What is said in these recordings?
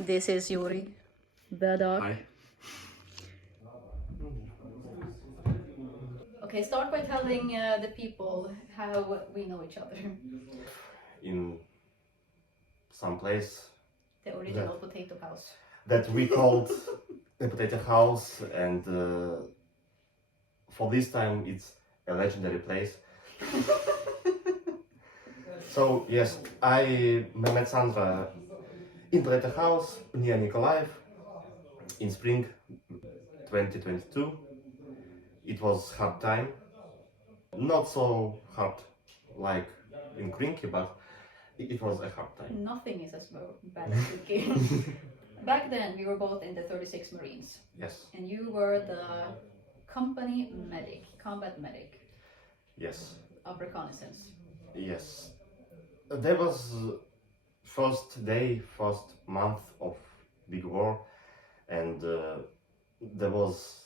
This is Yuri, the dog. Hi. Okay, start by telling the people how we know each other. In some place The original potato house. that we called the potato house, and for this time it's a legendary place. So yes, I met Sandra in potato house near Nikolaev in spring 2022. It was hard time, not so hard like in Krinky, but it was a hard time. Nothing is as bad as Vicky. Back then, we were both in the 36 Marines. Yes. And you were the company medic, combat medic. Yes. Of reconnaissance. Yes. There was first day, first month of big war, and there was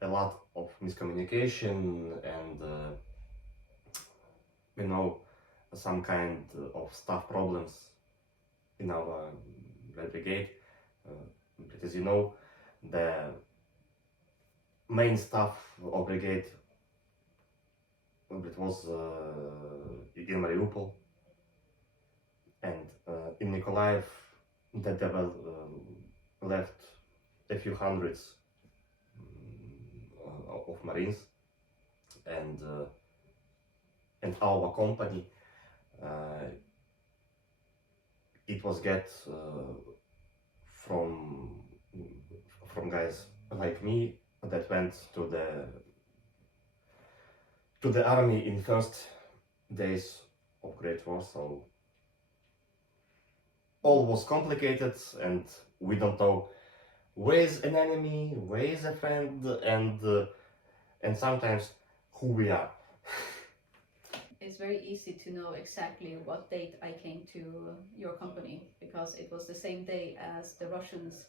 a lot of miscommunication and some kind of staff problems in our brigade. Because the main staff of brigade, it was in Mariupol, and in Nikolaev that there were left a few hundreds of Marines, and our company it was get from guys like me that went to the army in first days of Great War. So all was complicated, and we don't know where is an enemy, where is a friend, and sometimes who we are. It's very easy to know exactly what date I came to your company, because it was the same day as the Russians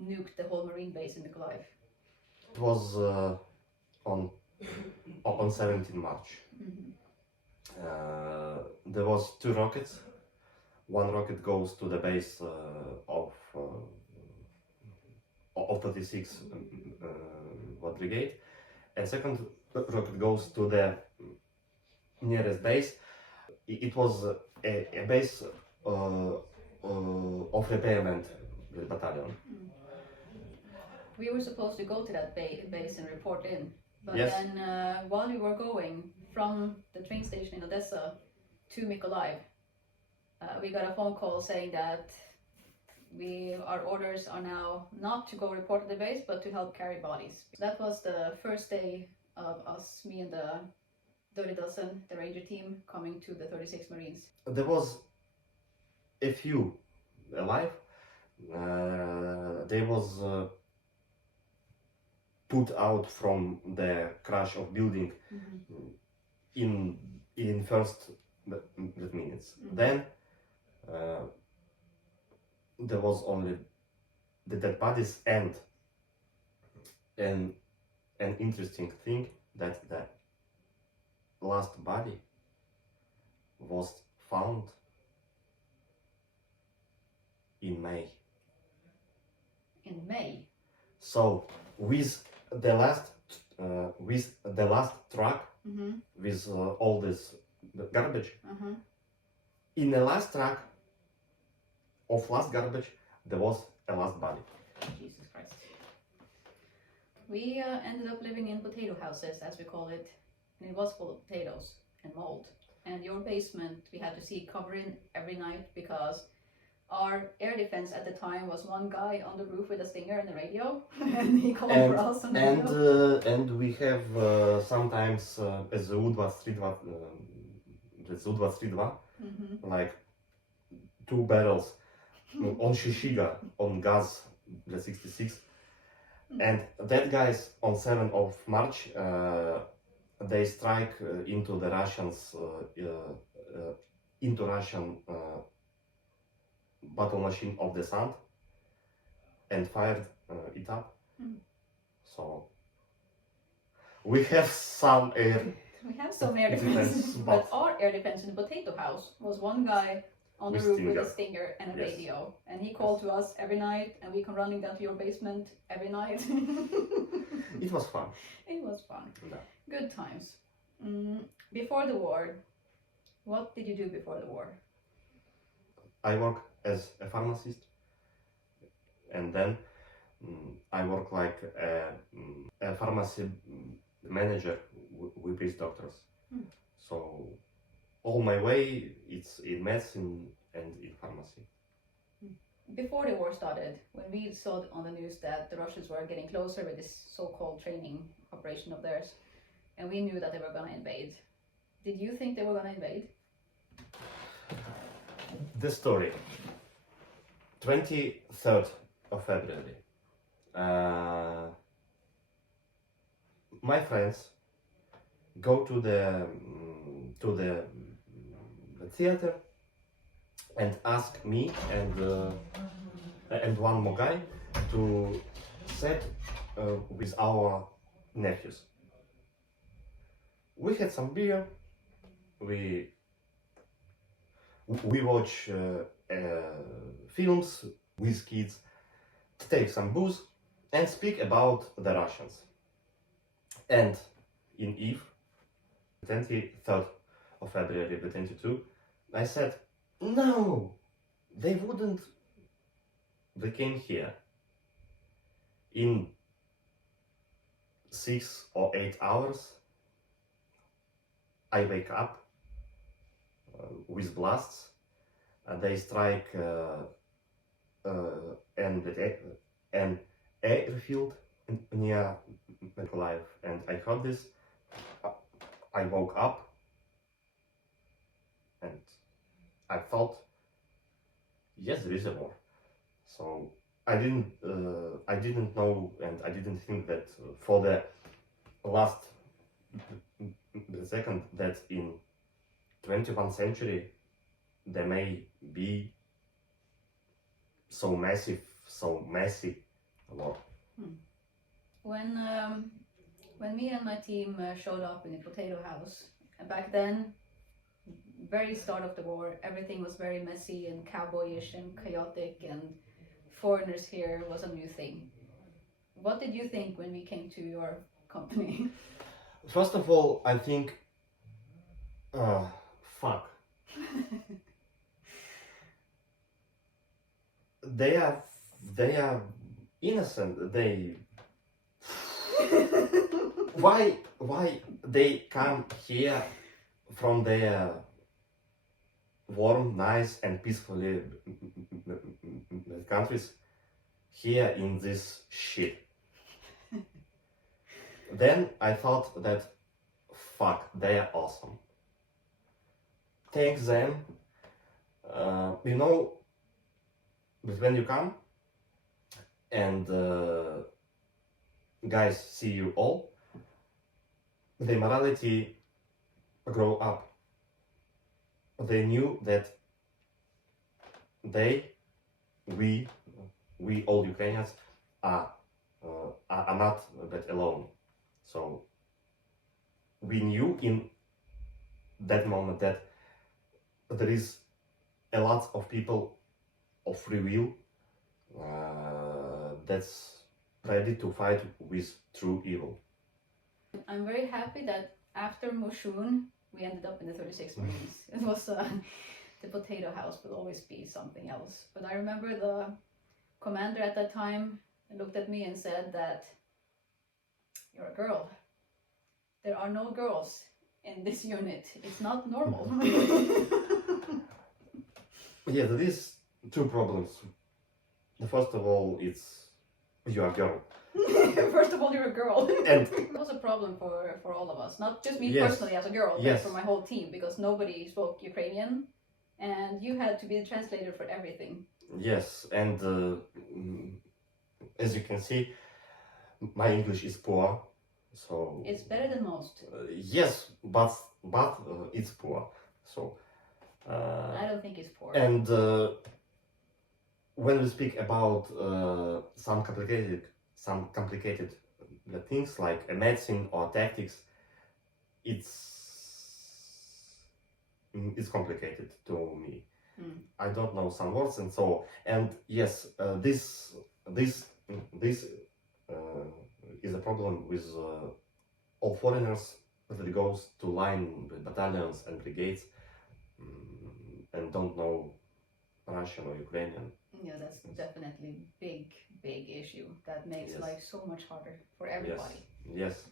nuked the whole Marine base in Nikolaev. It was on 17 March. Mm-hmm. There was 2 rockets. One rocket goes to the base of 36 brigade, and second rocket goes to the nearest base. It was a base of repairment battalion. Mm. We were supposed to go to that base and report in, but yes. Then while we were going from the train station in Odessa to Mykolaiv, we got a phone call saying that our orders are now not to go report to the base, but to help carry bodies. That was the first day of us, me and the Dirty Dozen, the ranger team, coming to the 36 Marines. There was a few alive. They was put out from the crash of building in first minutes. Mm-hmm. Then there was only the dead bodies, and an interesting thing that the last body was found in May. In May? So with the last truck, with all this garbage, in the last truck of last garbage there was a last body. Jesus Christ. We ended up living in potato houses, as we call it, and it was full of potatoes and mold. And your basement we had to see cover in every night, because our air defense at the time was one guy on the roof with a stinger and a radio, and he called for us on the radio. And we have sometimes ZU-23, like 2 barrels on Shishiga, on gas, the 66. And that guys on 7th of March, they strike into the Russians, into Russian battle machine of the Sand, and fired it up. So we have some air. We have some air defense, but our air defense in the potato house was one guy on the With roof with Stinger. a stinger and a Yes. radio. And he called to us every night, and we come running down to your basement every night. It was fun. It was fun. Yeah. Good times. Before the war, what did you do before the war? I work as a pharmacist, and then I work like a pharmacy manager with these doctors. So all my way it's in medicine and in pharmacy. Before the war started, when we saw on the news that the Russians were getting closer with this so-called training operation of theirs, and we knew that they were going to invade, did you think they were going to invade? The story. 23rd of February. My friends go to the theater and ask me and one more guy to sit with our nephews. We had some beer. We watch films with kids, take some booze, and speak about the Russians. And in Eve, 23rd of February 2022, I said, no, they wouldn't. They came here. In 6 or 8 hours, I wake up with blasts. They strike an airfield near Mykolaiv, and I heard this. I woke up and I thought, yes, there is a war. So I didn't know, and I didn't think that for the last second that in 21st century there may be so massive war. When me and my team showed up in the potato house, and back then, very start of the war, everything was very messy and cowboyish and chaotic, and foreigners here was a new thing. What did you think when we came to your company? First of all, I think, fuck. They are innocent. Why they come here from their warm, nice and peacefully countries here in this shit? Then I thought that, fuck, they are awesome. Thank them. When you come and guys see you all, the morality grow up. They knew that we all Ukrainians are not that alone. So we knew in that moment that there is a lot of people of free will that's ready to fight with true evil. I'm very happy that after Moshun, we ended up in the 36th Marines. It was the potato house will always be something else. But I remember the commander at that time looked at me and said that, you're a girl. There are no girls in this unit. It's not normal. Yeah, there is two problems. The first of all, it's you are a girl. First of all, you're a girl. And it was a problem for all of us. Not just me Yes. personally as a girl, but Yes. for my whole team, because nobody spoke Ukrainian, and you had to be the translator for everything. yes, and as you can see, my English is poor, so It's better than most. yes, but it's poor. So I don't think it's poor. and when we speak about some complicated things like medicine or tactics, it's complicated to me. I don't know some words and so. And yes, this is a problem with all foreigners that goes to line with battalions and brigades and don't know Russian or Ukrainian. Yeah, that's definitely big issue that makes life so much harder for everybody. Yes.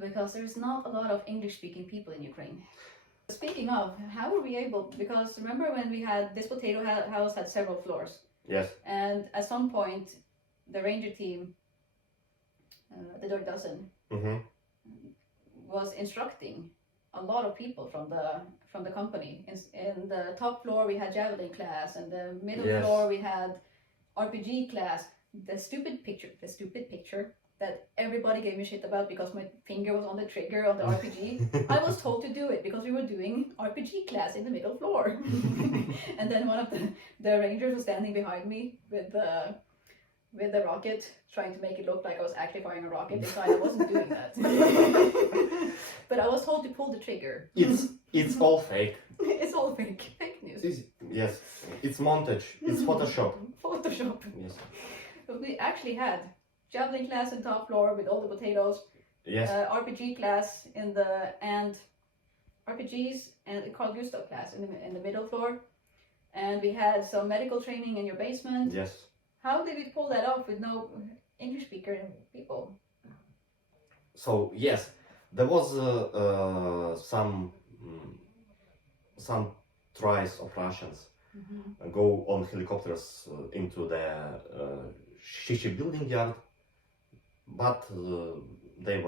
Because there's not a lot of English-speaking people in Ukraine. Speaking of, how were we able? Because remember when we had this potato house had several floors. Yes. And at some point, the ranger team, the Dirty Dozen, was instructing a lot of people from the company. In the top floor we had javelin class, and the middle floor we had RPG class. The stupid picture that everybody gave me shit about because my finger was on the trigger on the RPG. I was told to do it because we were doing RPG class in the middle floor. And then one of the rangers was standing behind me with the rocket, trying to make it look like I was actually firing a rocket. Inside I wasn't doing that. But I was told to pull the trigger. It's all fake. It's all fake news. Yes, it's montage. It's Photoshop. Photoshop. Yes. But we actually had javelin class in top floor with all the potatoes. Yes. RPG class and RPGs and Carl Gustav class in the middle floor, and we had some medical training in your basement. Yes. How did we pull that off with no English speaker people? So yes, there was some tries of Russians go on helicopters into the Shishi building yard, but they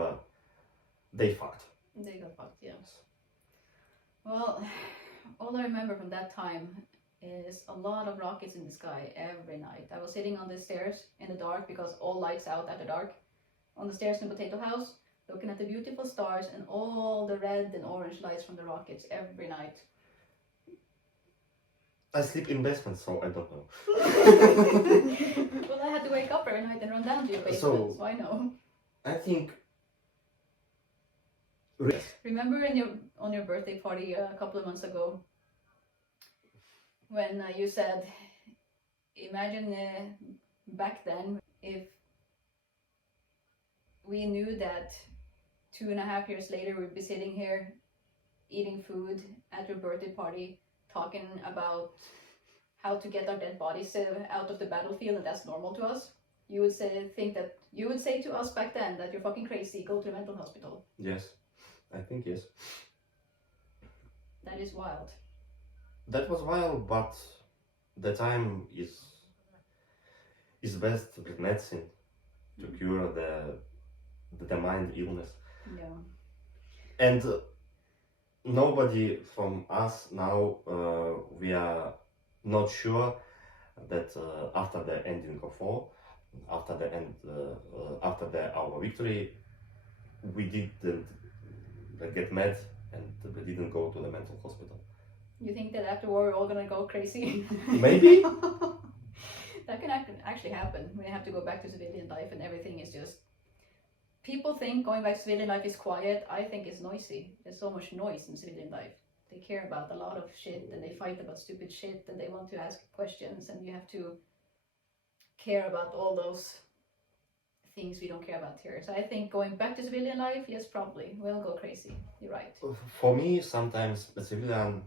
fucked. They got fucked, yes. Well, all I remember from that time is a lot of rockets in the sky every night. I was sitting on the stairs in the dark because all lights out after dark, on the stairs in the potato house, looking at the beautiful stars and all the red and orange lights from the rockets every night. I sleep in basement, so I don't know. Well, I had to wake up every night and run down to your basement, so I know. I think. Remember on your birthday party a couple of months ago, when you said, imagine back then if we knew that 2.5 years later we'd be sitting here eating food at your birthday party, talking about how to get our dead bodies out of the battlefield, and that's normal to us. You would say to us back then that you're fucking crazy, go to a mental hospital. Yes, I think yes. That is wild. That was wild, but the time is best with medicine to cure the mind illness. Yeah. And nobody from us now, we are not sure that after the ending of war, after our victory, we didn't get mad and we didn't go to the mental hospital. You think that after war we're all gonna go crazy? Maybe. That can actually happen. We have to go back to civilian life and everything is just... People think going back to civilian life is quiet. I think it's noisy. There's so much noise in civilian life. They care about a lot of shit and they fight about stupid shit and they want to ask questions, and you have to care about all those things we don't care about here. So I think going back to civilian life, yes, probably. We'll go crazy. You're right. For me, sometimes the civilian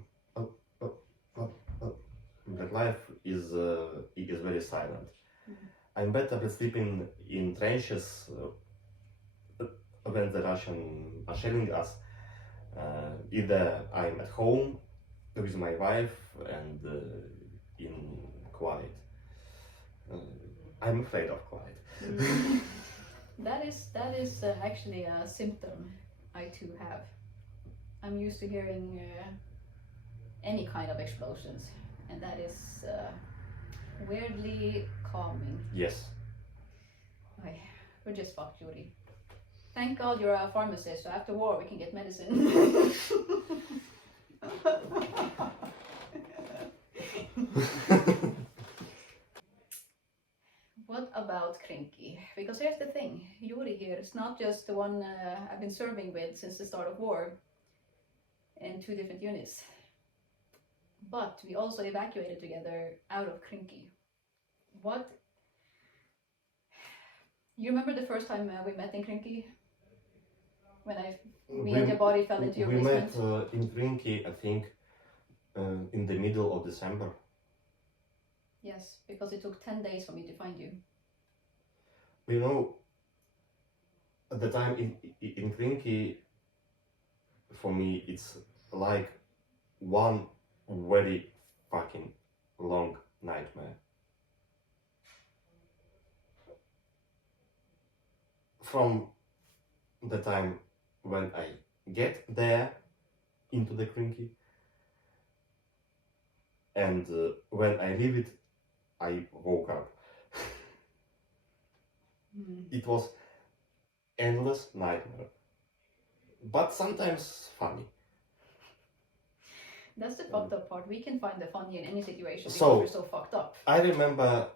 that life is very silent. I'm better with sleeping in trenches when the Russians are shelling us. Either I'm at home with my wife and in quiet. I'm afraid of quiet. That is actually a symptom I too have. I'm used to hearing any kind of explosions, and that is weirdly calming. Yes. Okay, we're just fucked, Yuri. Thank God you're a pharmacist, so after war we can get medicine. What about Krinky? Because here's the thing, Yuri here is not just the one I've been serving with since the start of war in 2 different units. but we also evacuated together out of Krinky. What? You remember the first time we met in Krinky? When me and your body fell into your basement? We met in Krinky, I think, in the middle of December. Yes, because it took 10 days for me to find you. You know, at the time in Krinky, for me, it's like one very fucking long nightmare. From the time when I get there into the Krinky and when I leave it, I woke up. It was endless nightmare, but sometimes funny. That's the fucked up part. We can find the funny in any situation because So, we're so fucked up. I remember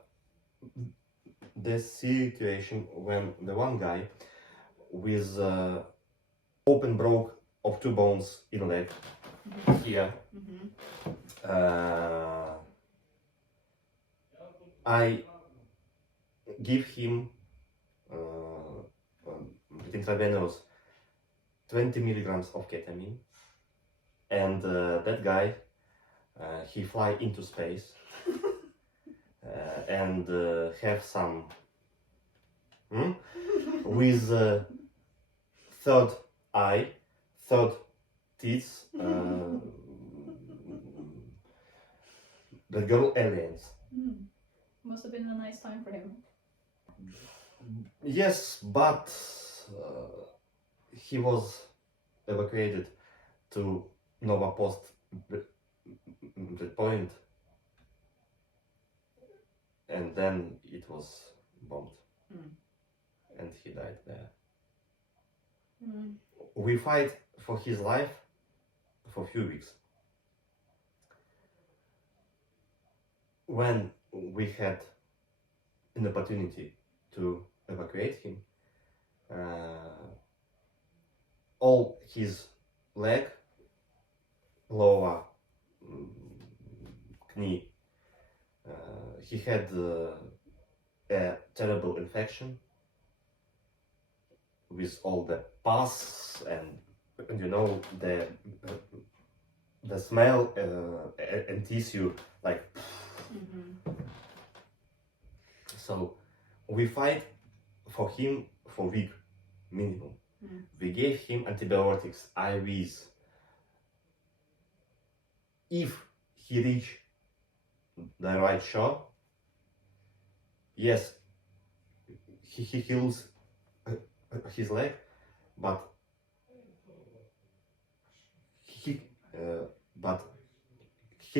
this situation when the one guy with open broke of 2 bones in leg here. I give him with intravenous 20 milligrams of ketamine, and that guy he fly into space and have some with third eye, third teeth, the girl aliens. Must have been a nice time for him. Yes, but he was evacuated to Nova Post point, and then it was bombed, and he died there. We fight for his life for a few weeks. When we had an opportunity to evacuate him, all his leg, lower knee, he had a terrible infection with all the pus and you know the smell and tissue like. So we fight for him for a week minimum. We gave him antibiotics, IVs. If he reach the right shot, yes, he heals his leg, but he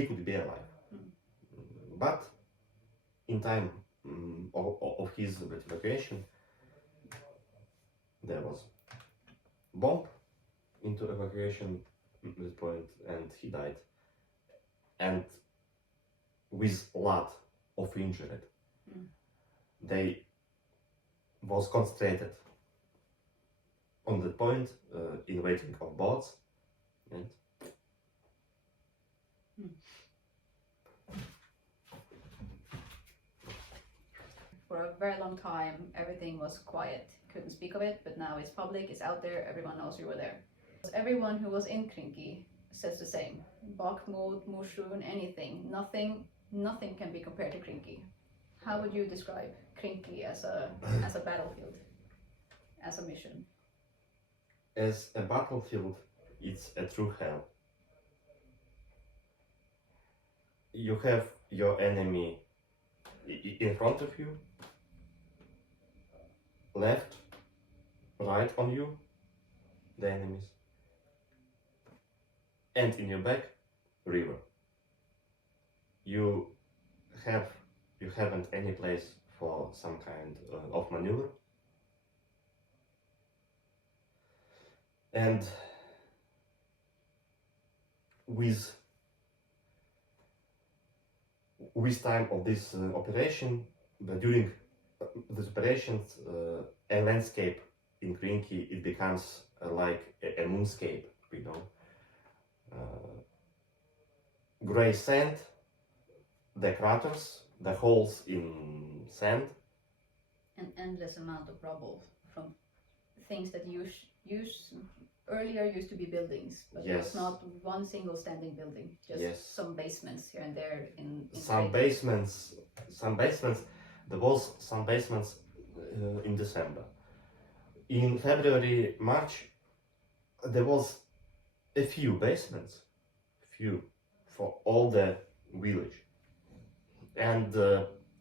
could be alive. But in time of his evacuation, there was bomb into evacuation point, and he died. And with a lot of injured, they was concentrated on the point in waiting of boats, and for a very long time, everything was quiet. Couldn't speak of it, but now it's public, it's out there, everyone knows you were there. Everyone who was in Krinky says the same. Bakhmut, Mushroon, anything. Nothing can be compared to Krinky. How would you describe Krinky as a battlefield, as a mission? As a battlefield, it's a true hell. You have your enemy in front of you, left, right on you, the enemies, and in your back, river. You haven't any place for some kind of maneuver, and with time of this operation, but during this operations, a landscape in Krinky, it becomes like a moonscape, you know. gray sand, the craters, the holes in sand. An endless amount of rubble from things that earlier used to be buildings, but there was Yes. not one single standing building, just Yes. some basements here and there in Some craters. basements, there was some basements in December. In February, March, there was a few basements, for all the village, and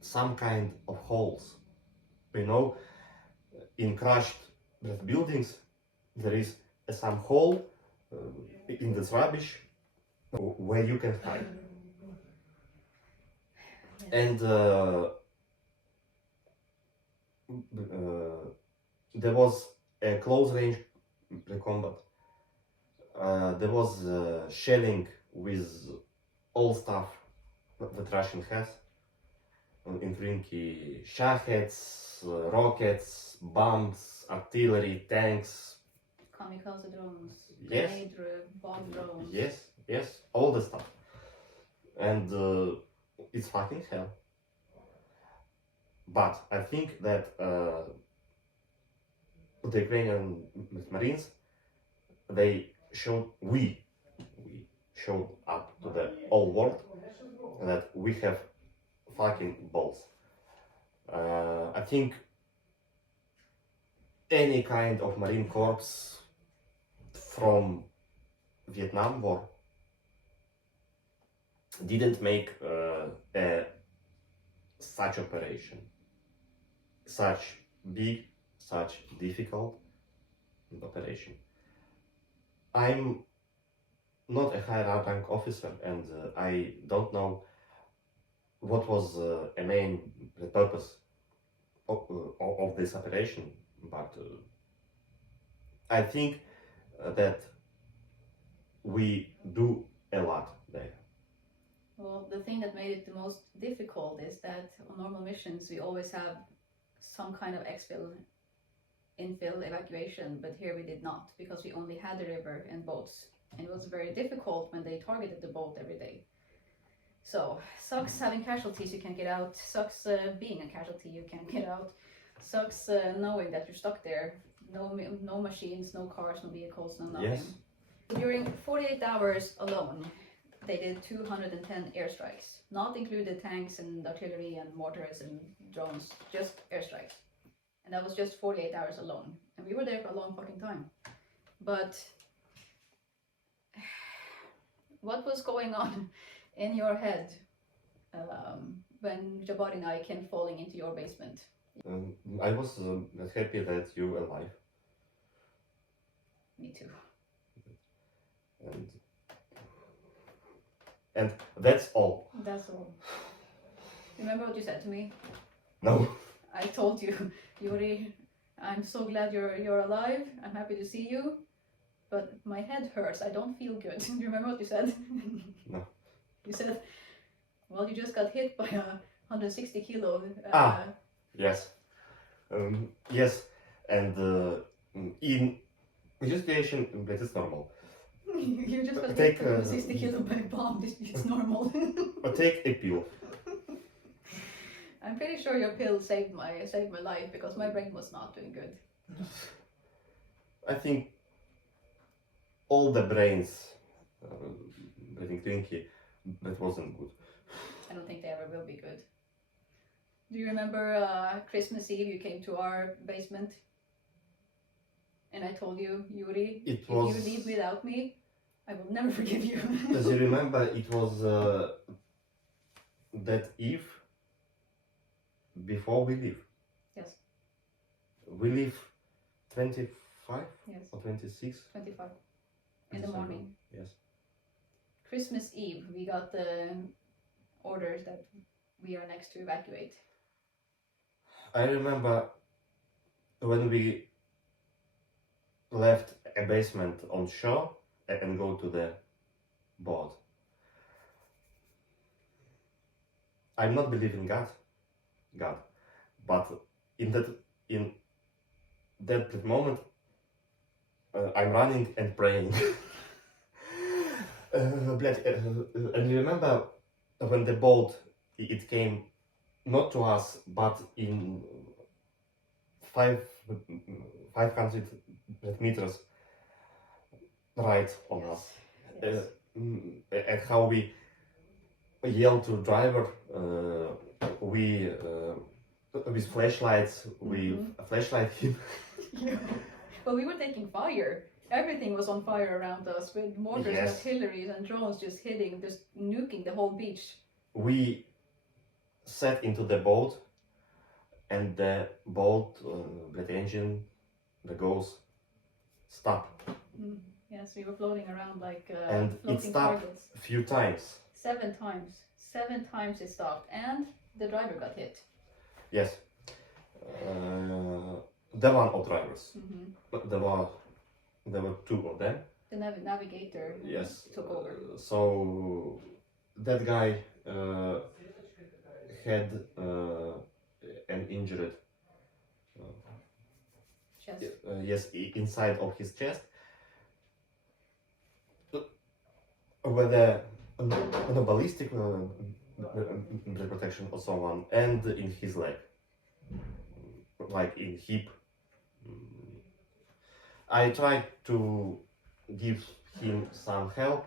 some kind of holes. You know, in crushed buildings, there is some hole in this rubbish where you can hide. Yes. And there was a close range combat. There was shelling with all stuff that Russian has, including shaheds, rockets, bombs, artillery, tanks. Kamikaze drones, Yes. grenade bomb drones. Yes, all the stuff. And it's fucking hell. But I think that the Ukrainian Marines, we showed up to the whole world that we have fucking balls. I think any kind of Marine Corps from Vietnam War didn't make such operation, such big, such difficult operation. I'm not a high rank officer, and I don't know what was a main purpose of this operation, but I think that we do a lot there. Well, the thing that made it the most difficult is that on normal missions we always have some kind of infill evacuation, but here we did not, because we only had the river and boats, and it was very difficult when they targeted the boat every day. So, sucks having casualties you can't get out, sucks being a casualty you can't get out, sucks knowing that you're stuck there, no machines, no cars, no vehicles, no nothing. Yes. During 48 hours alone, they did 210 airstrikes, not included tanks and artillery and mortars and drones, just airstrikes. And that was just 48 hours alone. And we were there for a long fucking time. But what was going on in your head when Jabari and I came falling into your basement? I was happy that you're alive. Me too. And that's all. That's all. Remember what you said to me? No. I told you, Yuri, I'm so glad you're alive. I'm happy to see you. But my head hurts. I don't feel good. Do you remember what you said? No. You said, well, you just got hit by a 160 kilo. Yes. Yes. And in this situation, that is normal. You just got Take, hit by a 160 kilo by a bomb. It's normal. But take a pill. I'm pretty sure your pill saved my life, because my brain was not doing good. I think all the brains getting twinky, that wasn't good. I don't think they ever will be good. Do you remember Christmas Eve you came to our basement? And I told you, Yuri, if you leave without me, I will never forgive you. Does you remember it was that eve before we leave? Yes. We leave 25 Yes. or 26? 25. In the morning. Yes. Christmas Eve, we got the orders that we are next to evacuate. I remember when we left a basement on shore and go to the boat. I'm not believing God, but in that moment, I'm running and praying. And you remember when the boat it came not to us but in 500 meters right on us. Yes. And how we yelled to driver, we with flashlights, we flashlight him. Yeah. Well, we were taking fire. Everything was on fire around us with mortars and Yes. artilleries and drones just hitting, just nuking the whole beach. We sat into the boat, and the boat, that engine, the goes, stop. Yes, we were floating around like And it floating stopped targets. a few times. 7 times. 7 times it stopped, and the driver got hit. Yes. There were no drivers. But there were 2 of them. The navigator Yes. took over. So that guy had an injured Chest. yes, inside of his chest, whether no ballistic protection or so on, and in his leg, like in hip. I tried to give him some help,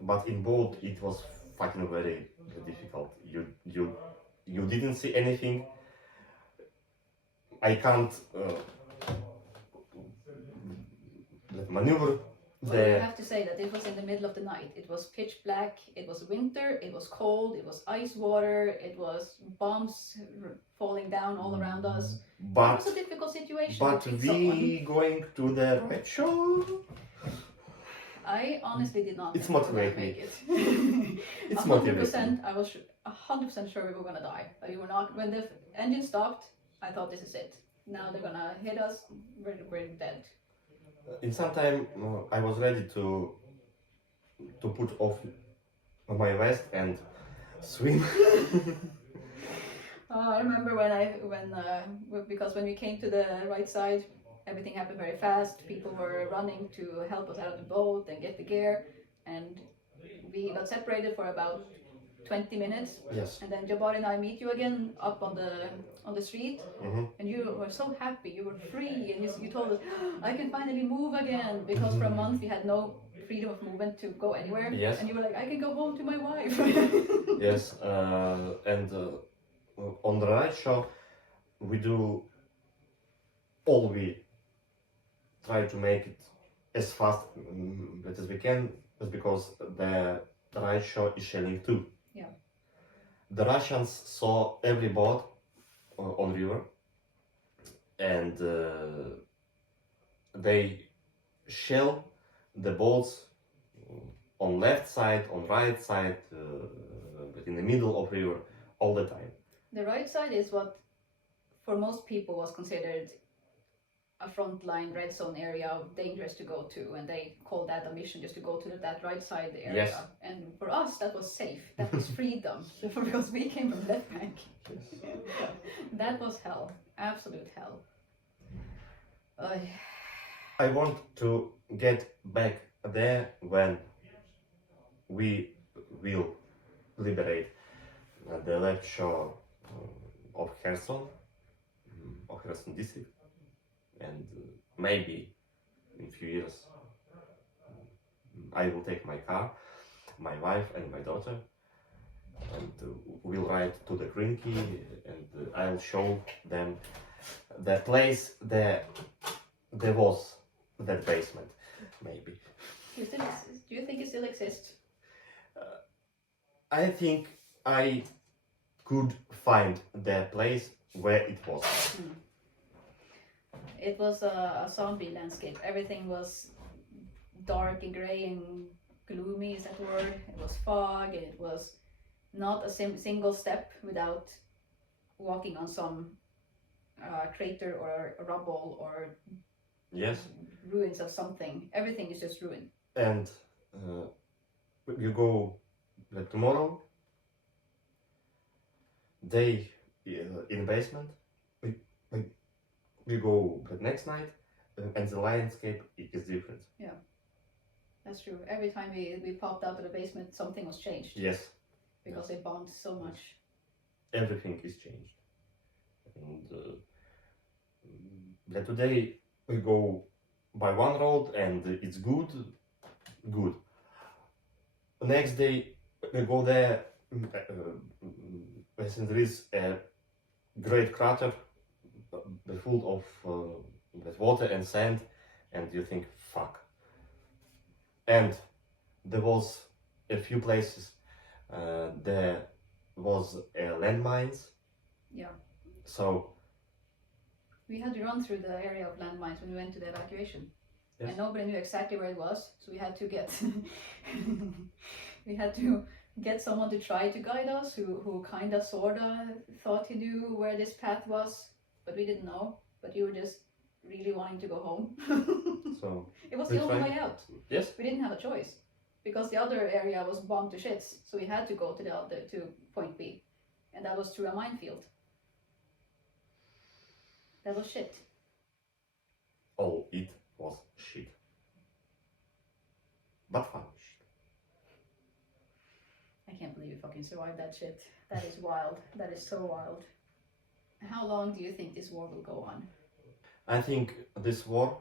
but in boat it was fucking very difficult. You didn't see anything. I can't maneuver. Well, you have to say that it was in the middle of the night. It was pitch black, it was winter, it was cold, it was ice water, it was bombs falling down all around us. It But was a difficult situation. but to treat we someone. going to the right show. I honestly did not It's think we were gonna motivate me. make it. It's 100%. I was 100% sure we were gonna die. We were not. When the engine stopped, I thought this is it. Now they're gonna hit us. We're dead. In some time, I was ready to put off my vest and swim. I remember because when we came to the right side, everything happened very fast. People were running to help us out of the boat and get the gear, and we got separated for about 20 minutes. Yes. And then Jabbar and I meet you again up on the street, Mhm. and you were so happy. You were free, and you told us, I can finally move again, because for a month we had no freedom of movement to go anywhere. Yes. And you were like, I can go home to my wife. Yes, and on the right shore, we do all we try to make it as fast as we can, just because the right shore is shelling too. Yeah. The Russians saw every boat on river, and they shell the boats on left side, on right side, but in the middle of river all the time. The right side is what, for most people, was considered a frontline red zone area, dangerous to go to, and they called that a mission, just to go to that right side area. Yes. And for us, that was safe. That was freedom, because we came from left bank. That was hell, absolute hell. I want to get back there when we will liberate the left shore of Kherson district, and maybe in a few years I will take my car, my wife and my daughter, and we'll ride to the Krinky, and I'll show them the place there was that basement, maybe. Do you think it still exists? I think I could find the place where it was. It was a zombie landscape. Everything was dark and grey and gloomy, is that the word? It was fog, and it was not a single step without walking on some crater or rubble or Yes. ruins of something. Everything is just ruined. And you go tomorrow, day in basement, we go the next night, and the landscape is different. Yeah. That's true. Every time we popped out of the basement, something was changed. Yes. Because they bombed so much. Everything is changed. And that today we go by one road and it's good. Next day we go there, and there is a great crater full of with water and sand, and you think, fuck. And there was a few places there was landmines. Yeah. So we had to run through the area of landmines when we went to the evacuation. Yes. And nobody knew exactly where it was, so we had to get we had to get someone to try to guide us who kind of sorta thought he knew where this path was, but we didn't know. But you were just really wanting to go home. So it was we the only tried. way out. Yes. We didn't have a choice because the other area was bombed to shits, so we had to go to the other to point B, and that was through a minefield. That was shit. Oh, it was shit. But fun shit. I can't believe you fucking survived that shit. That is wild. That is so wild. How long do you think this war will go on? I think this war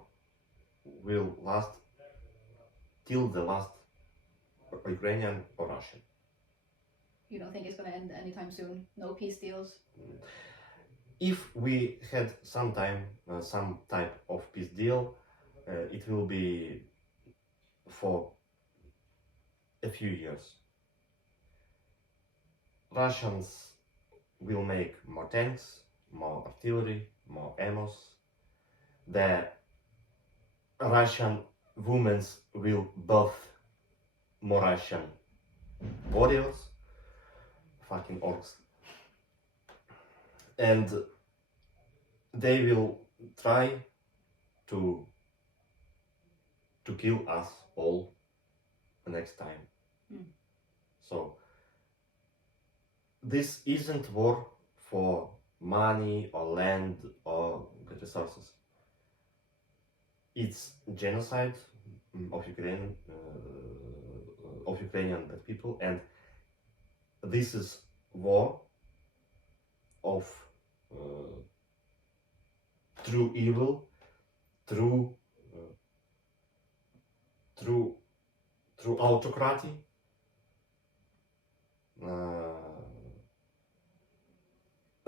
will last till the last Ukrainian or Russian. You don't think it's gonna end anytime soon? No peace deals? If we had some type of peace deal, it will be for a few years. Russians will make more tanks, more artillery, more ammos. The Russian women will birth more Russian warriors, fucking orcs. And they will try to kill us all the next time. So this isn't war for money or land or resources. It's genocide of Ukrainian people, and this is war of true evil, true autocracy,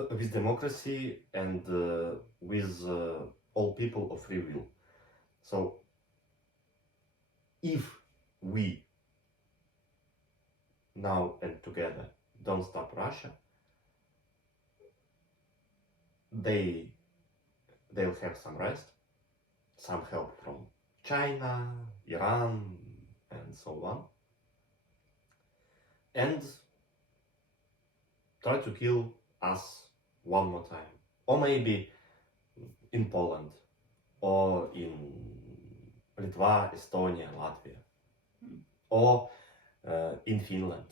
with democracy and with all people of free will. So if we now and together don't stop Russia, they'll have some rest, some help from China, Iran, and so on, and try to kill us one more time, or maybe in Poland, or in Litva, Estonia, Latvia, or in Finland.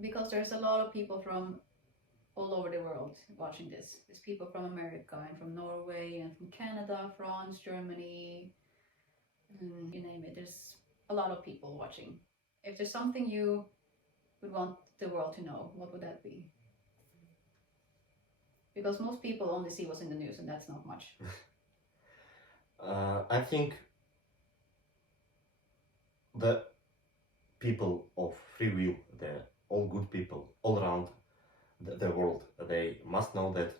Because there's a lot of people from all over the world watching this. There's people from America and from Norway and from Canada, France, Germany, you name it. There's a lot of people watching. If there's something you would want the world to know, what would that be? Because most people only see what's in the news, and that's not much. I think the people of free will, they're all good people all around the world. They must know that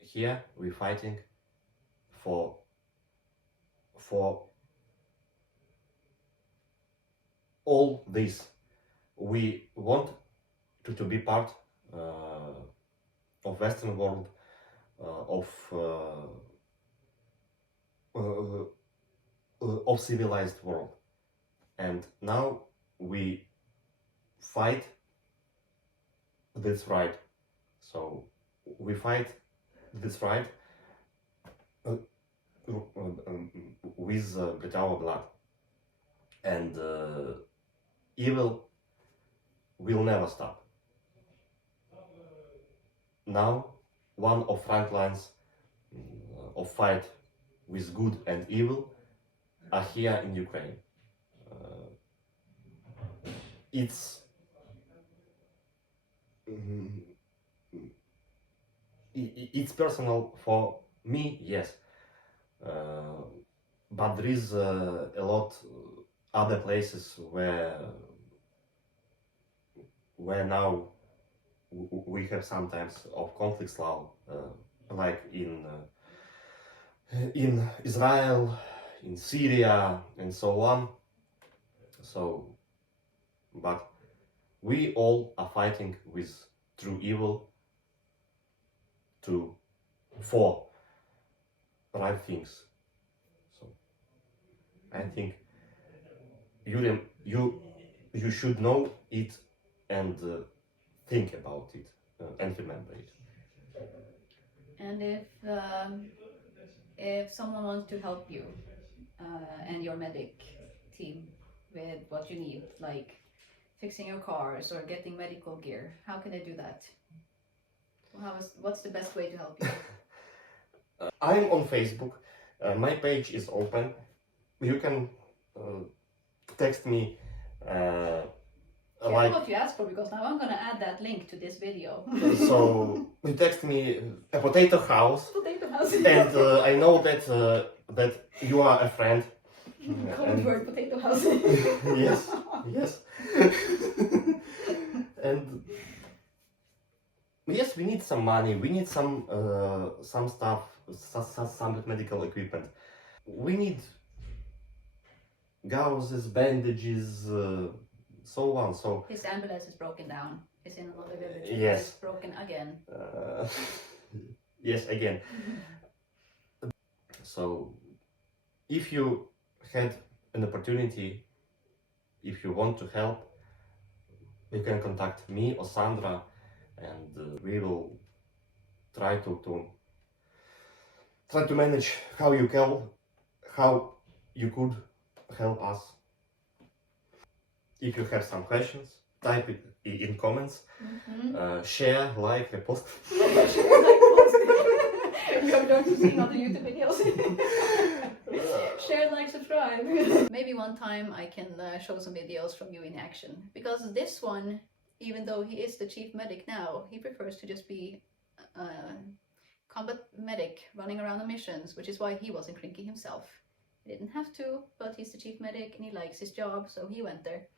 here we're fighting for all this. We want to be part of Western world, of civilized world, and now we fight this right. So we fight this right with our blood, and evil will never stop. Now one of front lines of fight with good and evil are here in Ukraine. Mm, it's personal for me, yes, but there is a lot other places where now we have sometimes of conflicts now, like in Israel, in Syria, and so on. So, but we all are fighting with true evil for right things. So, I think Yuri, you should know it and think about it and remember it. And if someone wants to help you and your medic team with what you need, like fixing your cars or getting medical gear, how can they do that? What's the best way to help you? I'm on Facebook. My page is open. You can text me. Careful what you ask for, because now I'm gonna add that link to this video. So you text me a potato house. Potato house. And I know that you are a friend. Code word potato house. Yes, yes. And yes, we need some money. We need some stuff, some medical equipment. We need gauzes, bandages, so on. So his ambulance is broken down. It's in another village. Yes. It's broken again. Yes, again. So if you had an opportunity, if you want to help, you can contact me or Sandra, and we will try to manage how you could help us. If you have some questions, type it in comments. Share, like, repost. We are going to see other YouTube videos. Share, like, subscribe. Maybe one time I can show some videos from you in action, because this one, even though he is the chief medic now, he prefers to just be a combat medic running around on missions, which is why he wasn't crinky himself. He didn't have to, but he's the chief medic and he likes his job, so he went there.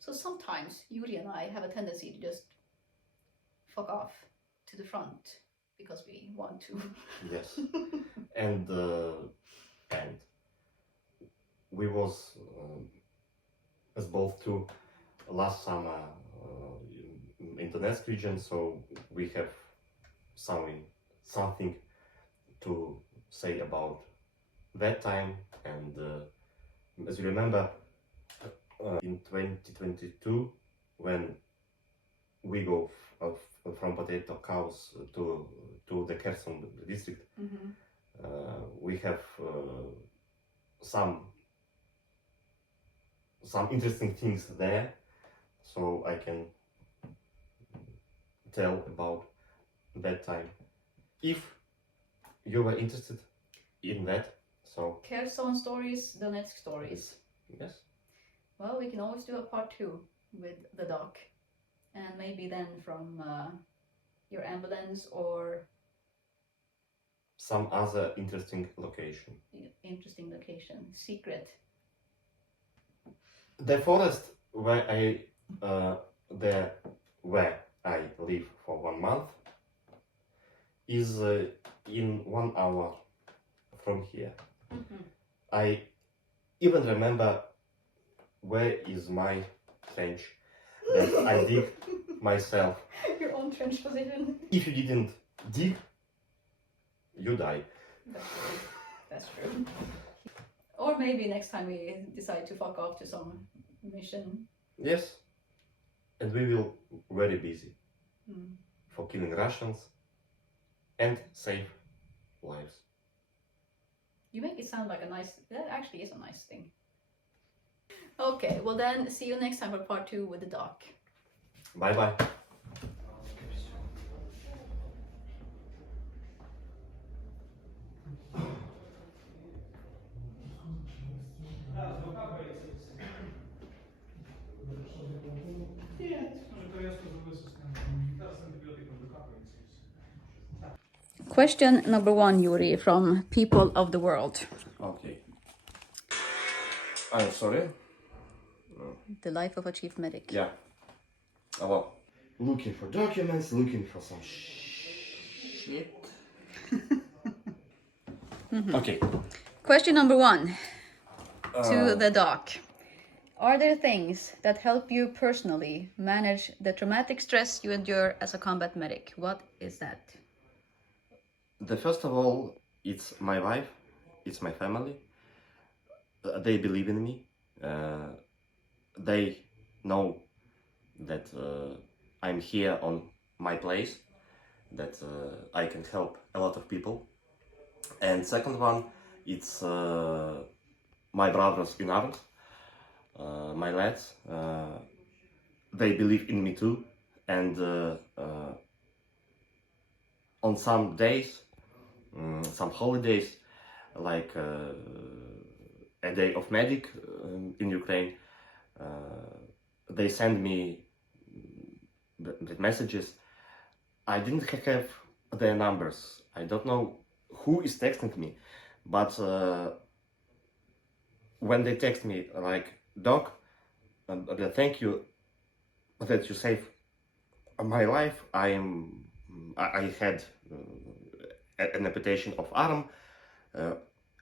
So sometimes Yuri and I have a tendency to just fuck off to the front because we want to. Yes. And we was as both to last summer in the next region, so we have something to say about that time. And as you remember, in 2022, when we go from potato cows to the Kherson district, we have some interesting things there, so I can tell about that time if you were interested in that. So Kherson stories, Donetsk stories. yes. Well, we can always do a part 2 with the doc, and maybe then from your ambulance or Some other interesting location. Secret. The forest where I live for 1 month is in 1 hour from here. I even remember where is my trench that I dig myself. Your own trench position. If you didn't dig, you die. That's true. Or maybe next time we decide to fuck off to some mission. Yes. And we will very busy for killing Russians and save lives. You make it sound like that actually is a nice thing. Okay, well then, see you next time for part 2 with the doc. Bye bye. Question number 1, Yuri, from people of the world. Okay. I'm sorry. The life of a chief medic. Yeah. Hello. Looking for documents, looking for some shit. Okay. Question number 1 to the doc. Are there things that help you personally manage the traumatic stress you endure as a combat medic? What is that? The first of all, it's my wife, it's my family. They believe in me. They know that I'm here on my place, that I can help a lot of people. And second one, it's my brothers in arms, my lads. They believe in me too, and on some days, some holidays, like a day of medic in Ukraine, they send me the messages. I didn't have their numbers. I don't know who is texting me, but when they text me like, "Doc, thank you that you saved my life. I had an amputation of arm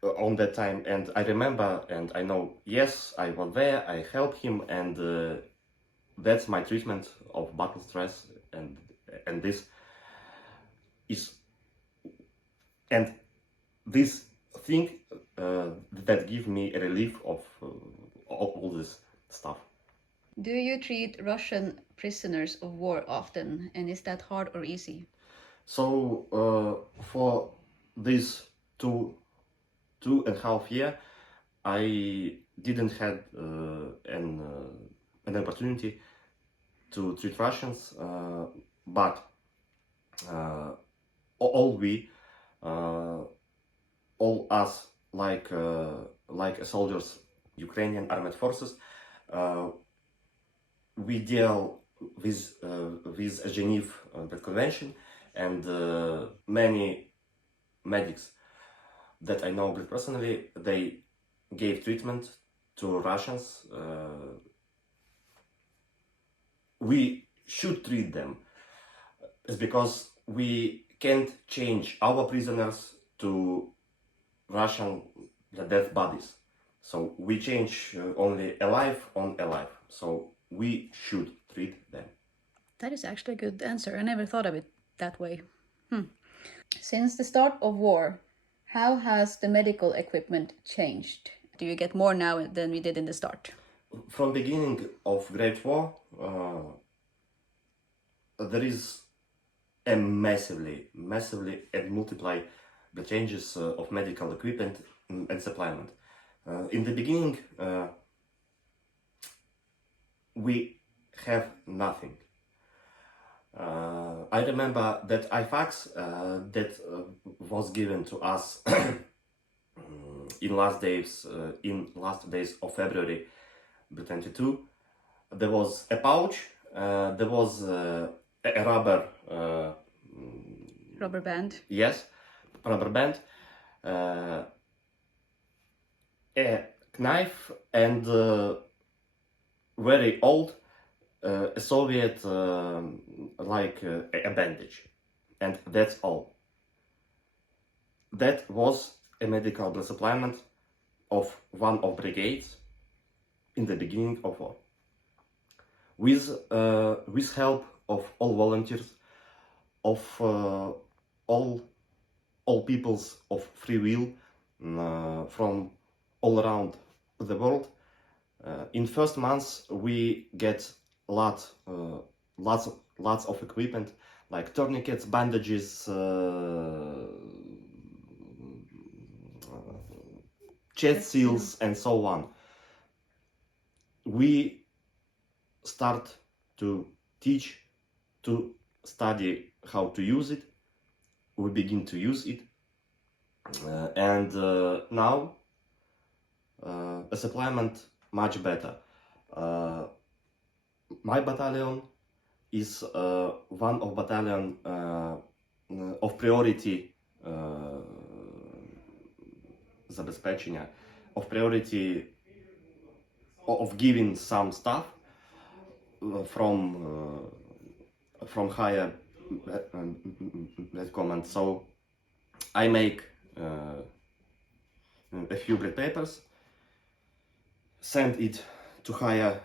on that time, and I remember, and I know, yes, I was there, I helped him, and that's my treatment of battle stress, and this is, and this thing that give me a relief of all this stuff." Do you treat Russian prisoners of war often, and is that hard or easy? So for this two and a half year, I didn't have an opportunity to treat Russians, but all we, all us, like soldiers, Ukrainian armed forces, we deal with Geneva Convention, and many medics that I know personally, they gave treatment to Russians. We should treat them. It's because we can't change our prisoners to Russian death bodies. So we change only alive on alive. So we should treat them. That is actually a good answer. I never thought of it that way. Since the start of war, how has the medical equipment changed? Do you get more now than we did in the start? From beginning of Great War, there is a massively and multiply the changes of medical equipment and supplement. In the beginning, we have nothing. I remember that IFAX that was given to us in last days of February 22. There was a pouch. There was a rubber. Rubber band. Yes, rubber band. A knife and very old a Soviet like a bandage, and that's all. That was a medical blood supplement of one of brigades in the beginning of war. With help of all volunteers, of all peoples of free will from all around the world. In first months we get lots of equipment like tourniquets, bandages, chest seals, and so on. We start to teach, to study how to use it. We begin to use it, and now a supplement much better. My battalion is one of battalion of priority забезпечення, of priority of giving some stuff from higher command. So I make a few bread papers, send it to higher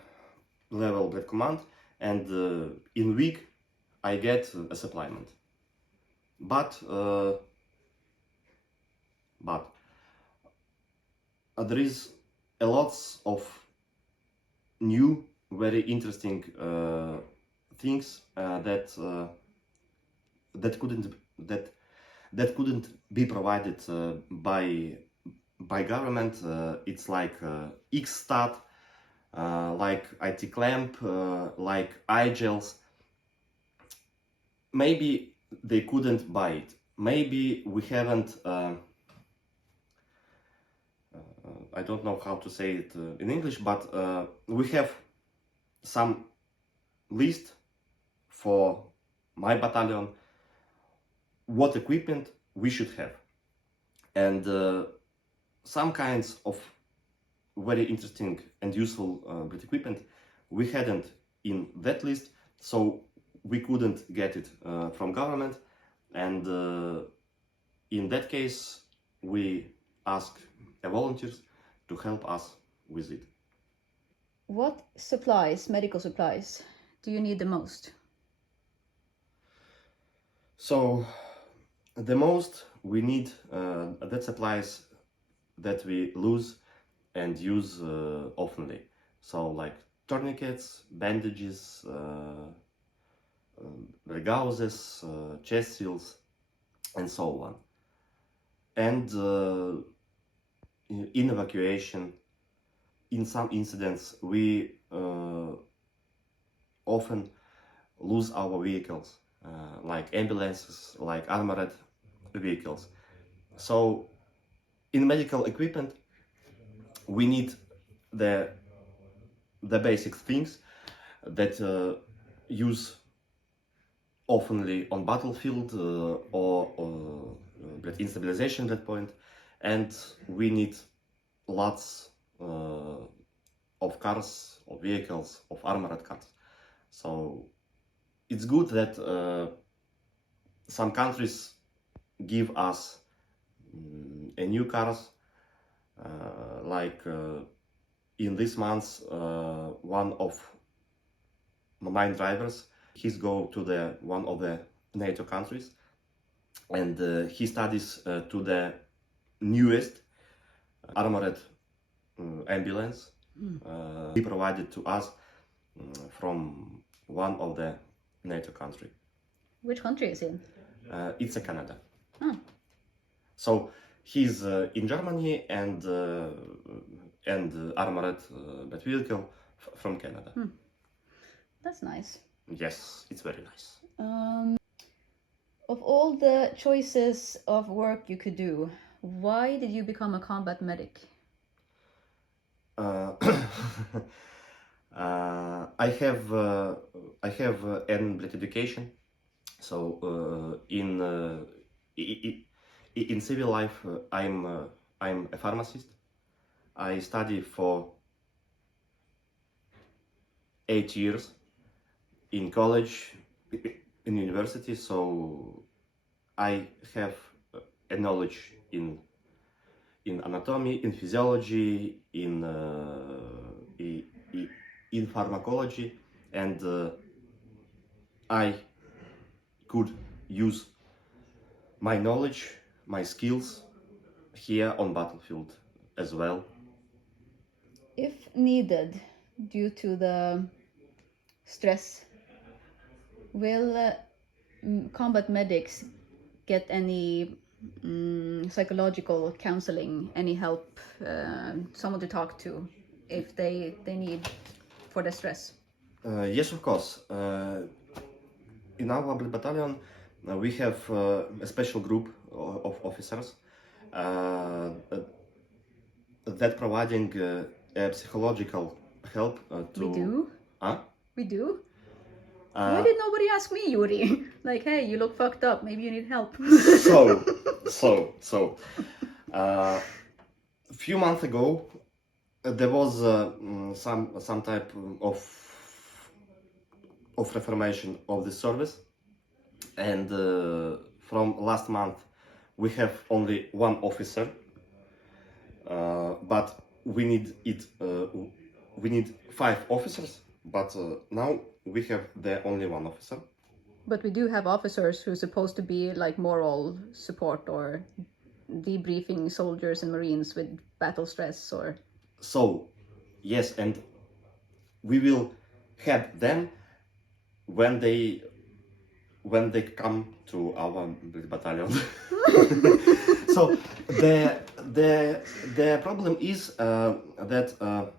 level bread command, and in week I get a supplement. But there is a lots of new, very interesting things that couldn't be provided by government. It's like Xstat, like IT clamp, like iGels. Maybe they couldn't buy it. Maybe we haven't. I don't know how to say it in English, but we have some list for my battalion what equipment we should have, and some kinds of very interesting and useful equipment we hadn't in that list, so we couldn't get it from government, and in that case we asked volunteers to help us with it. What supplies, medical supplies, do you need the most? So the most we need that supplies that we lose and use oftenly. So like tourniquets, bandages, gauzes, chest seals, and so on. And in evacuation, in some incidents, we often lose our vehicles, like ambulances, like armored vehicles. So in medical equipment, we need the basic things that use oftenly on battlefield or in stabilization at that point, and we need lots of cars, of vehicles, of armored cars. So it's good that some countries give us a new cars, like in this month one of my drivers, he's go to the one of the NATO countries, and he studies to the newest armored ambulance he provided to us from one of the NATO country. Which country is in? It's a Canada. Oh. So he's in Germany, and armored vehicle from Canada. That's nice. Yes, it's very nice. Of all the choices of work you could do, why did you become a combat medic? I have an education, so in civil life I'm a pharmacist. I study for 8 years in college, in university, so I have a knowledge in anatomy, in physiology, in pharmacology, and I could use my knowledge, my skills here on battlefield as well. If needed, due to the stress, will combat medics get any psychological counseling, any help, someone to talk to if they need for the stress? Yes, of course. In our battalion, we have a special group of officers that providing psychological help to. We do? Huh? We do? Why did nobody ask me, Yuri? Like, hey, you look fucked up. Maybe you need help. So, a few months ago, there was some type of reformation of the service, and from last month we have only one officer, but we need 5 officers, but now we have only one officer. But we do have officers who are supposed to be like moral support or debriefing soldiers and marines with battle stress or... So, yes, and we will have them when they come to our battalion. So the problem is that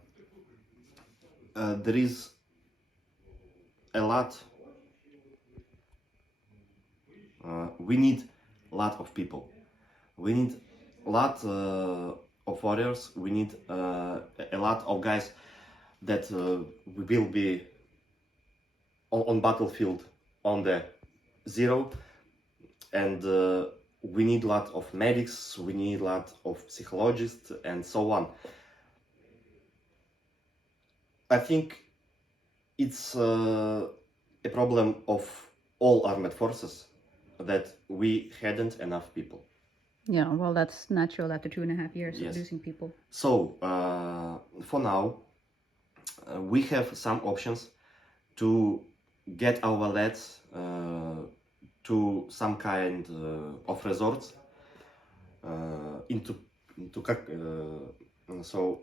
there is a lot. We need a lot of people. We need a lot of warriors. We need a lot of guys that will be on battlefield on the zero, and we need a lot of medics. We need a lot of psychologists and so on. I think it's a problem of all armed forces that we hadn't enough people. Yeah, well, that's natural after 2.5 years Yes. of losing people. So, for now, we have some options to get our lads to some kind of resorts so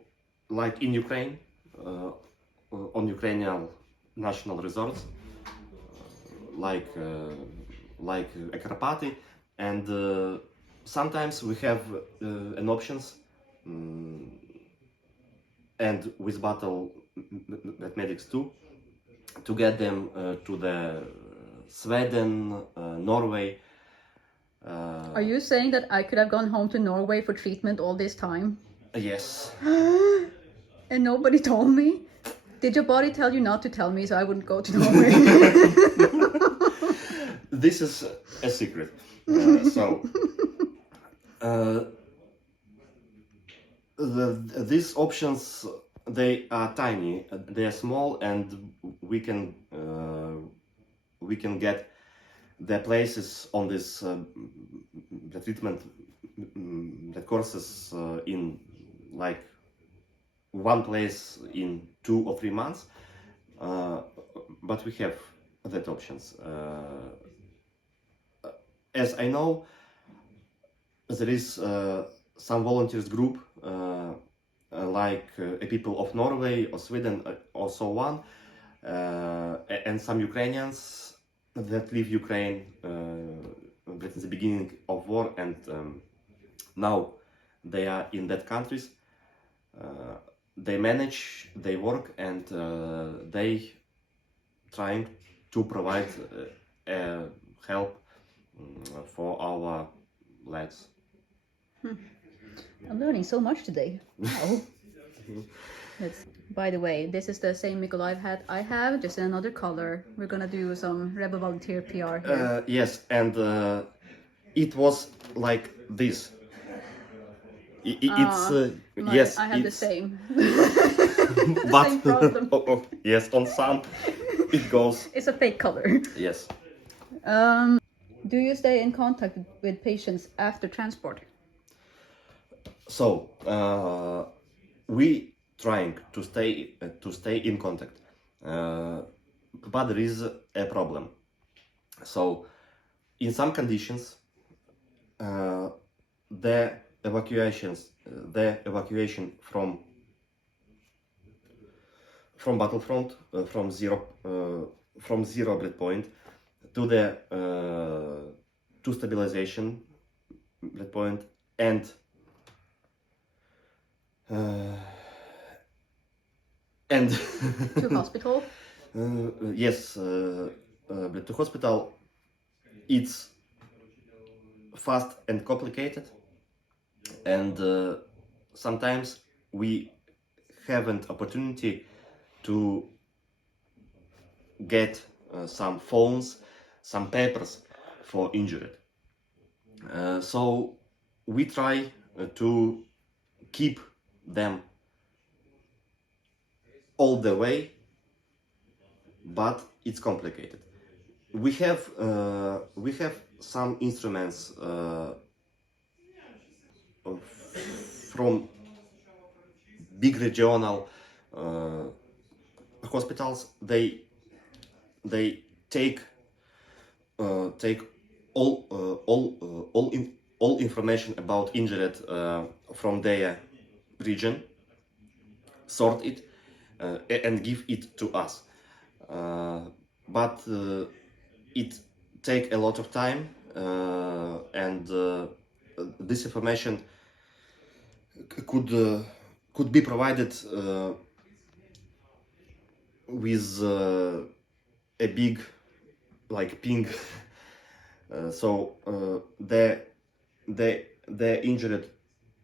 like in Ukraine, on Ukrainian national resorts, like Karpaty, and sometimes we have an options, and with battle medics too, to get them to the Sweden, Norway. Are you saying that I could have gone home to Norway for treatment all this time? Yes. And nobody told me? Did your body tell you not to tell me so I wouldn't go to Norway? This is a secret. These options, they are tiny, they are small, and we can get the places on this the treatment the courses in like one place in 2 or 3 months, but we have that options. As I know, there is some volunteers group like people of Norway or Sweden or so on, and some Ukrainians that leave Ukraine at the beginning of war, and now they are in that countries. They manage, they work, and they trying to provide help for our lads. I'm learning so much today. Wow. By the way, this is the same Mykolaiv hat I have, just in another color. We're gonna do some Rebel Volunteer PR here. Yes, and it was like this. Yes, I have the same. but same problem. Yes, on some it goes. It's a fake color. Yes. Do you stay in contact with patients after transport? So we trying to stay in contact, but there is a problem. So in some conditions, the evacuation from battlefront, from zero break point to the to stabilization break point, and to hospital? Yes, but to hospital, it's fast and complicated, and sometimes we haven't opportunity to get some phones, some papers for injured. So we try to keep them all the way, but it's complicated. We have some instruments from big regional hospitals. They take all information about injured from their region, sort it, and give it to us. But it take a lot of time, and this information could be provided with a big like ping. So the injured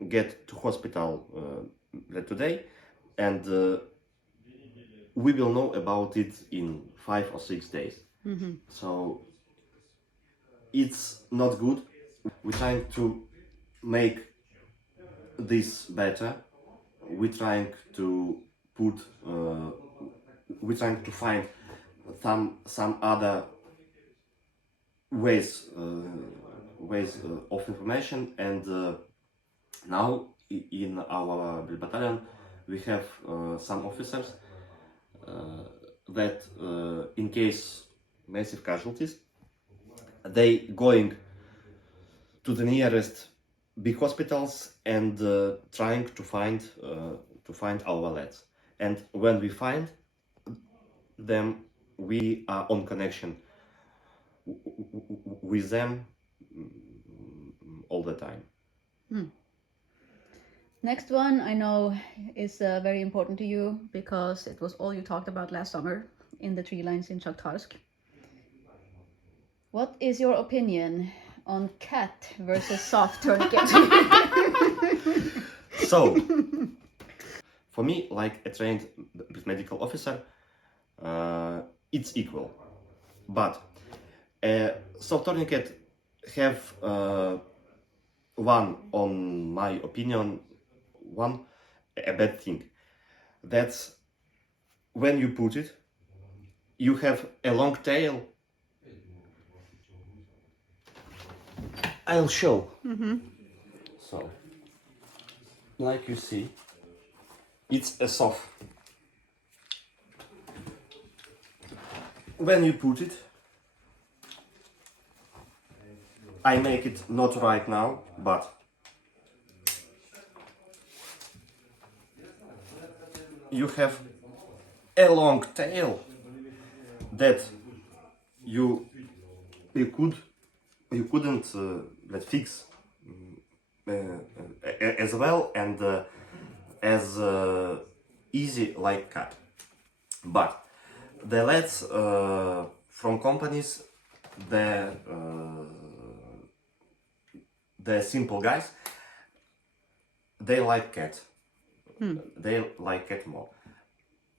get to hospital today, and we will know about it in 5 or 6 days. So it's not good. We're trying to make this better. We're trying to put we're trying to find some other ways of information, and now in our battalion we have some officers that in case massive casualties, they going to the nearest big hospitals and trying to find our lads. And when we find them, we are on connection with them all the time. Next one I know is very important to you because it was all you talked about last summer in the tree lines in Shakhtarsk. What is your opinion on cat versus soft tourniquet? So, for me, like a trained medical officer, it's equal. But soft tourniquet have one, on my opinion, a bad thing. That's when you put it, you have a long tail. I'll show. So, like you see, it's a soft. When you put it, I make it not right now, but you have a long tail that you couldn't fix as well and as easy like cat. But the lads from companies, the simple guys, they like cat. They like cat more.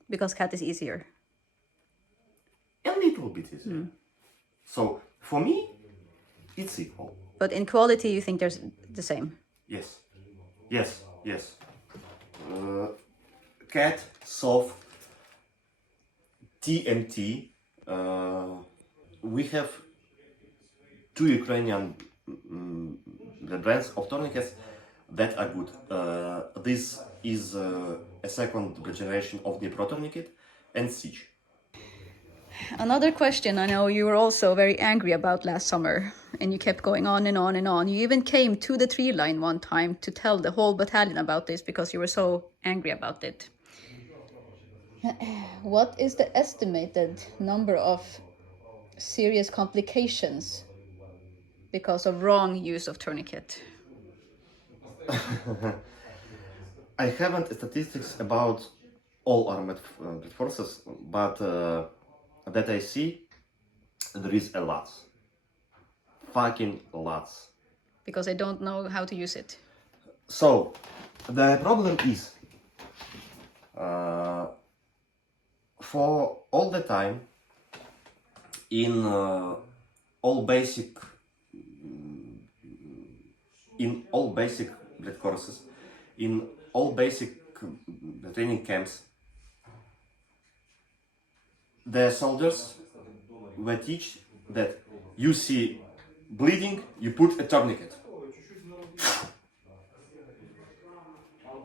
Because cat is easier. A little bit easier. So for me, it's equal. But in quality, you think there's the same? Yes. Cat, soft, TMT. We have 2 Ukrainian brands of tourniquets that are good. This is a second generation of the Pro tourniquet and Siege. Another question I know you were also very angry about last summer, and you kept going on and on and on. You even came to the tree line one time to tell the whole battalion about this because you were so angry about it. What is the estimated number of serious complications because of wrong use of tourniquet? I haven't statistics about all armed forces, but that I see, there is a lot. Fucking lots. Because I don't know how to use it. So, the problem is, for all the time, in all basic blood courses, in all basic training camps, the soldiers were teach that you see bleeding, you put a tourniquet.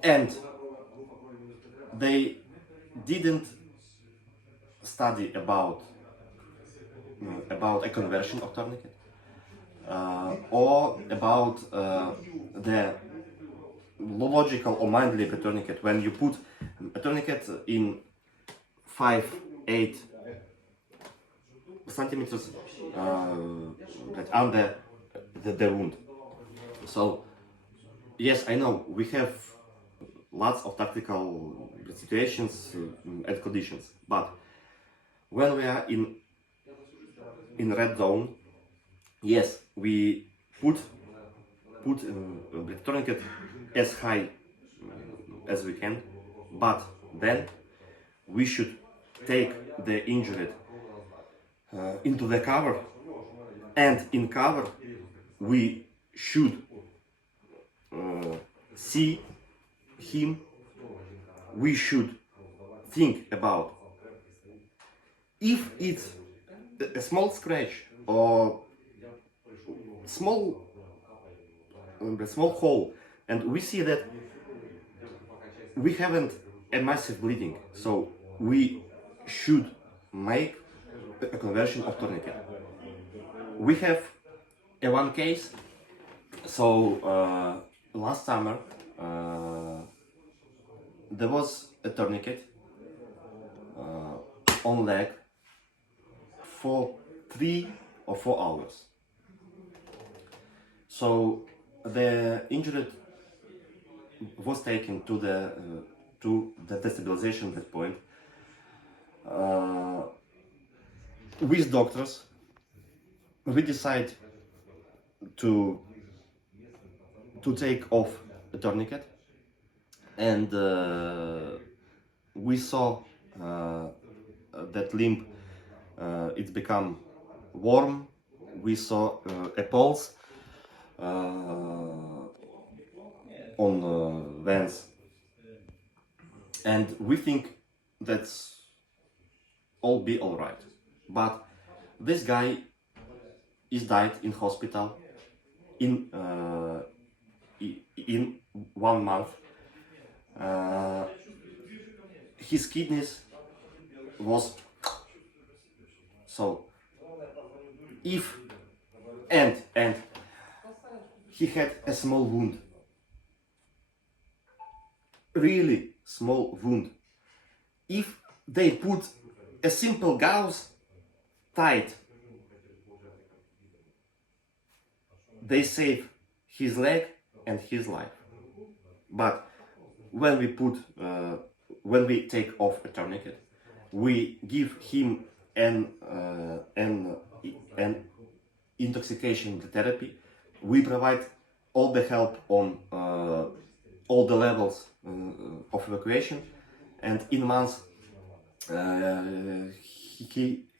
And they didn't study about a conversion of tourniquet or about the logical or mind level tourniquet. When you put a tourniquet in 5-8 centimeters under the wound. So yes, I know we have lots of tactical situations and conditions, but when we are in red zone, yes, we put the tourniquet as high as we can, but then we should take the injured into the cover, and in cover we should see him. We should think about if it's a small scratch or small hole, and we see that we haven't a massive bleeding, so we should make a conversion of tourniquet. We have a one case. So last summer there was a tourniquet on leg for 3 or 4 hours. So the injured was taken to the destabilization point with doctors. We decide to take off the tourniquet, and we saw that limb it's become warm. We saw a pulse on veins, and we think that's all be all right. But this guy is died in hospital in 1 month. His kidneys was so if and he had a small wound, really small wound. If they put a simple gauze tight, they save his leg and his life. But when we take off a tourniquet, we give him an intoxication therapy. We provide all the help on all the levels of evacuation, and in months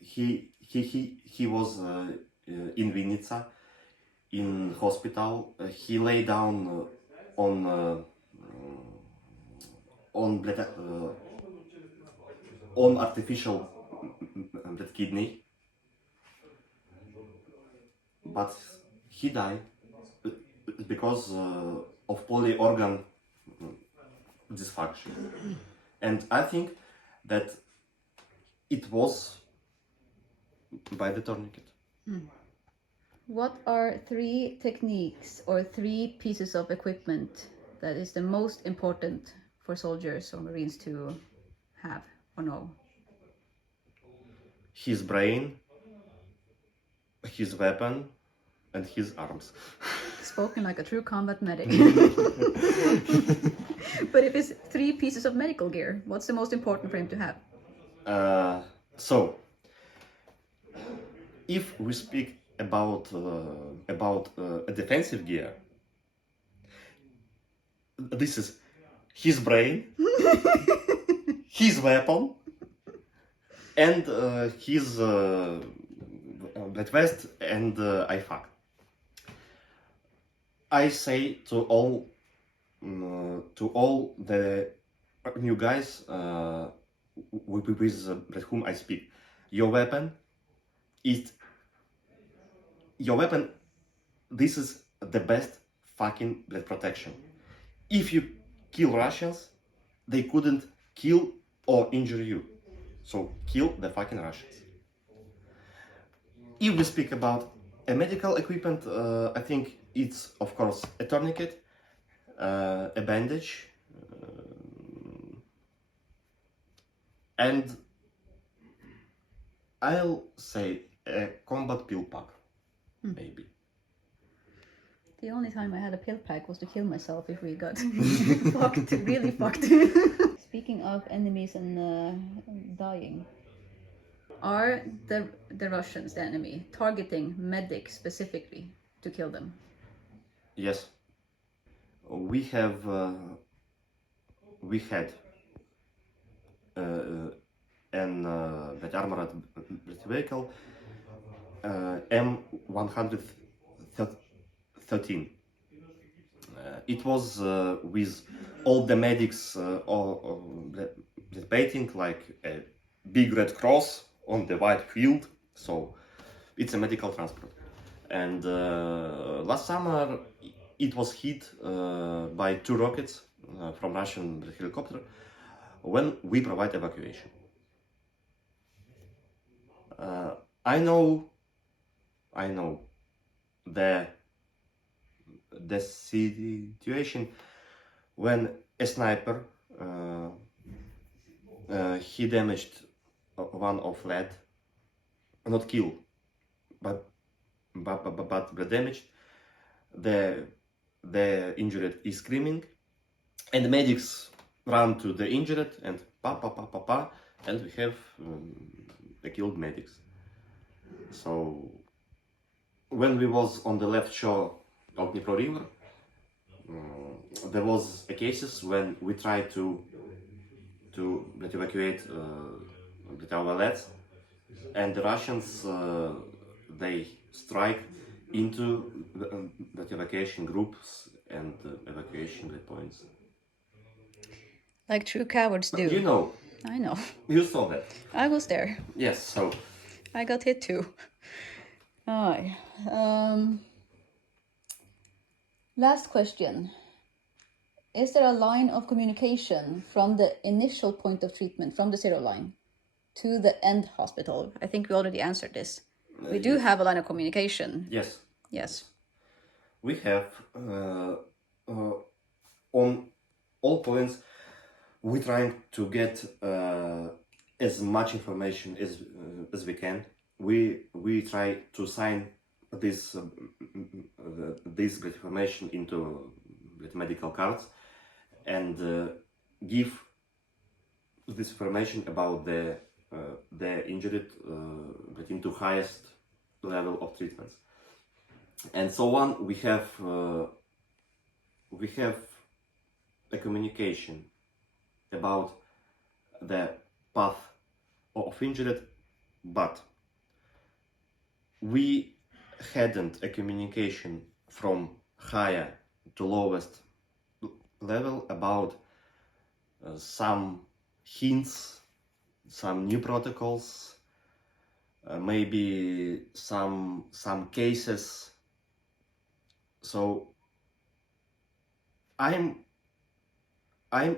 he was in Vinnytsia in hospital. He lay down on artificial kidney, but he died because of poly-organ dysfunction. And I think that it was by the tourniquet. What are 3 techniques or 3 pieces of equipment that is the most important for soldiers or Marines to have or know? His brain, his weapon, and his arms. Spoken like a true combat medic. But if it's 3 pieces of medical gear, what's the most important for him to have? So, if we speak about a defensive gear, this is his brain, his weapon, and his Black Vest and I fuck. I say to all the new guys with whom I speak, your weapon is your weapon. This is the best fucking blood protection. If you kill Russians, they couldn't kill or injure you. So kill the fucking Russians. If we speak about a medical equipment, I think it's of course a tourniquet, a bandage, and I'll say a combat pill pack, maybe. The only time I had a pill pack was to kill myself if we got fucked, really fucked. Speaking of enemies and dying, are the Russians, the enemy, targeting medics specifically to kill them? Yes, we had an that armored vehicle M113. It was with all the medics painting like a big red cross on the white field, so it's a medical transport. And last summer it was hit by 2 rockets from Russian helicopter when we provide evacuation. I know the situation when a sniper he damaged one of lead, not killed, but damaged. The injured is screaming, and the medics run to the injured and and we have the killed medics. So when we was on the left shore of Dnipro River, there was a cases when we tried to evacuate our lads, and the Russians they strike into the evacuation groups and evacuation points. Like true cowards do. You know. I know. You saw that. I was there. Yes, so. I got hit too. Aye. Last question. Is there a line of communication from the initial point of treatment, from the zero line, to the end hospital? I think we already answered this. We do have a line of communication. Yes. Yes. We have on all points we're trying to get as much information as we can. We try to sign this information into medical cards and give this information about the injured into highest level of treatments and so on. We have a communication about the path of injured, but we hadn't a communication from higher to lowest level about some hints, some new protocols, maybe some cases. So I'm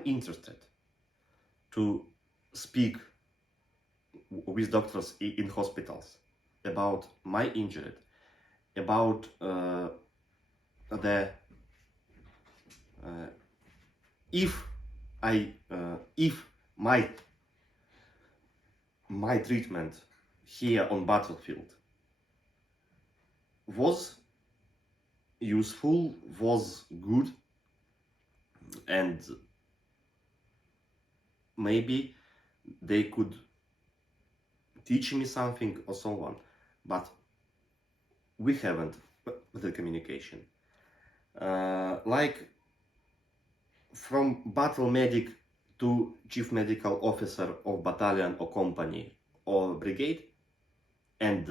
interested to speak with doctors in hospitals about my injury, about if my treatment here on battlefield was useful, was good, and maybe they could teach me something or so on, but we haven't the communication. Like from battle medic to chief medical officer of battalion or company or brigade, and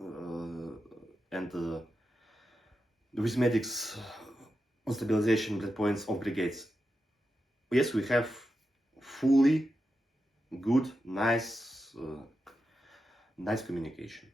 and with medics on stabilization points of brigades. Yes, we have fully good, nice communication.